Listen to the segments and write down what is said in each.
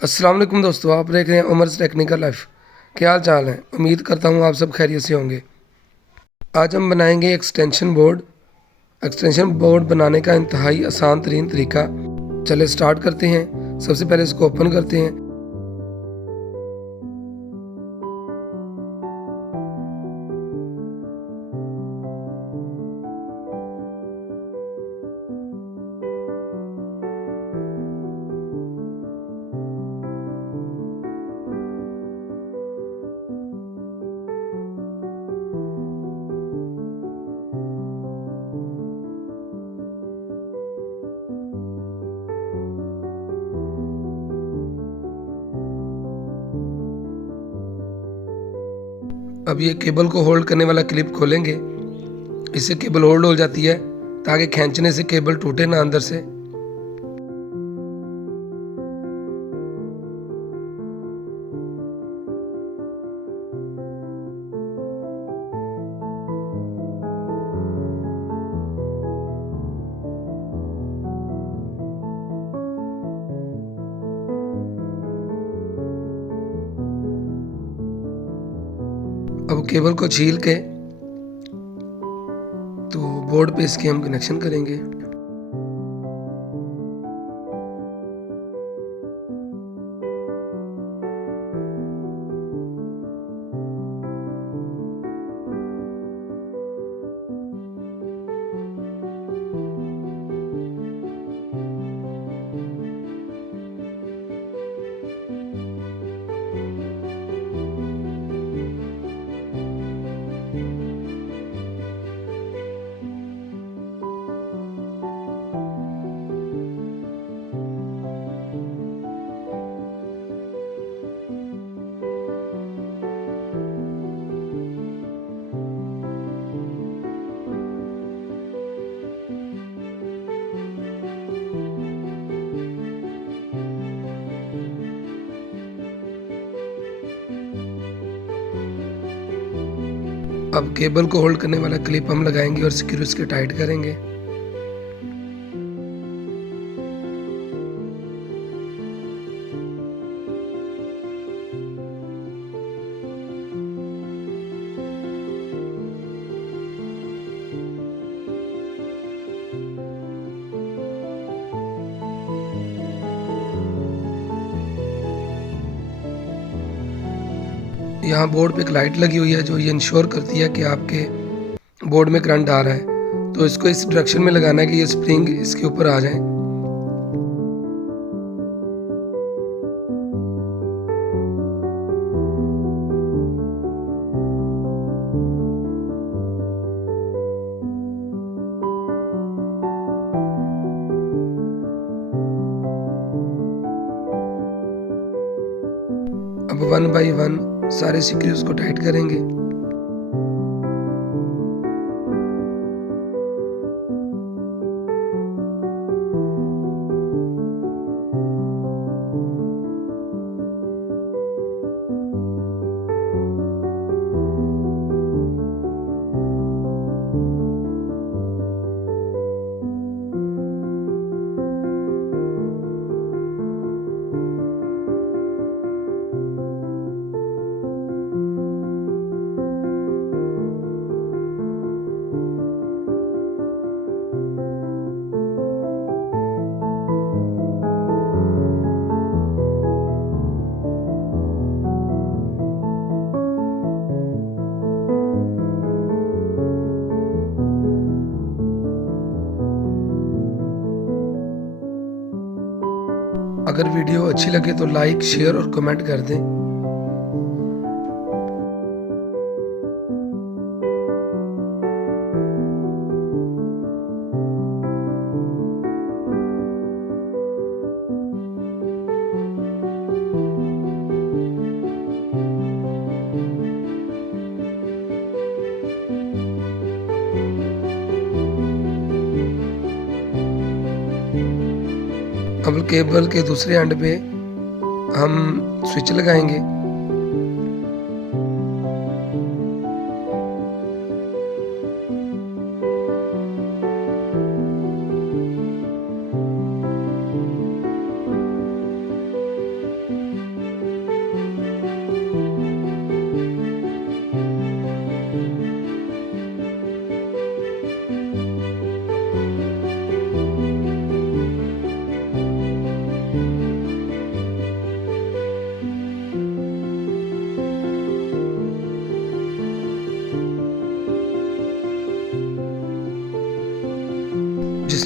अस्सलाम वालेकुम दोस्तों, आप देख रहे हैं उमर्स टेक्निकल लाइफ। क्या हाल चाल है? उम्मीद करता हूँ आप सब खैरियत से होंगे। आज हम बनाएंगे एक्सटेंशन बोर्ड। एक्सटेंशन बोर्ड बनाने का इंतहाई आसान तरीन तरीका। चले स्टार्ट करते हैं। सबसे पहले इसको ओपन करते हैं। अब ये केबल को होल्ड करने वाला क्लिप खोलेंगे। इससे केबल होल्ड हो जाती है ताकि खींचने से केबल टूटे ना अंदर से। अब केबल को छील के तो बोर्ड पे इसके हम कनेक्शन करेंगे। अब केबल को होल्ड करने वाला क्लिप हम लगाएंगे और स्क्रू इसके टाइट करेंगे। यहाँ बोर्ड पे एक लाइट लगी हुई है जो ये इंश्योर करती है कि आपके बोर्ड में करंट आ रहा है। तो इसको इस डायरेक्शन में लगाना है कि ये स्प्रिंग इसके ऊपर आ जाए। अब 1 बाई 1 सारे स्क्रूज को टाइट करेंगे। अगर वीडियो अच्छी लगे तो लाइक, शेयर और कमेंट कर दें। अब केबल के दूसरे एंड पे हम स्विच लगाएंगे।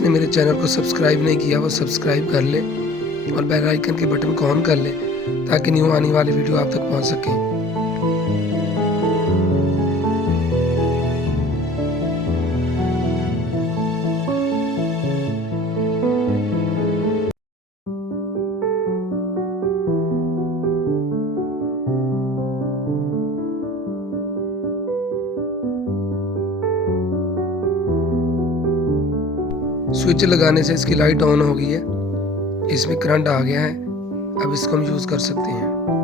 जिसने मेरे चैनल को सब्सक्राइब नहीं किया वो सब्सक्राइब कर ले और बेल आइकन के बटन को ऑन कर ले ताकि न्यू आने वाली वीडियो आप तक पहुंच सके। स्विच लगाने से इसकी लाइट ऑन हो गई है, इसमें करंट आ गया है। अब इसको हम यूज़ कर सकते हैं।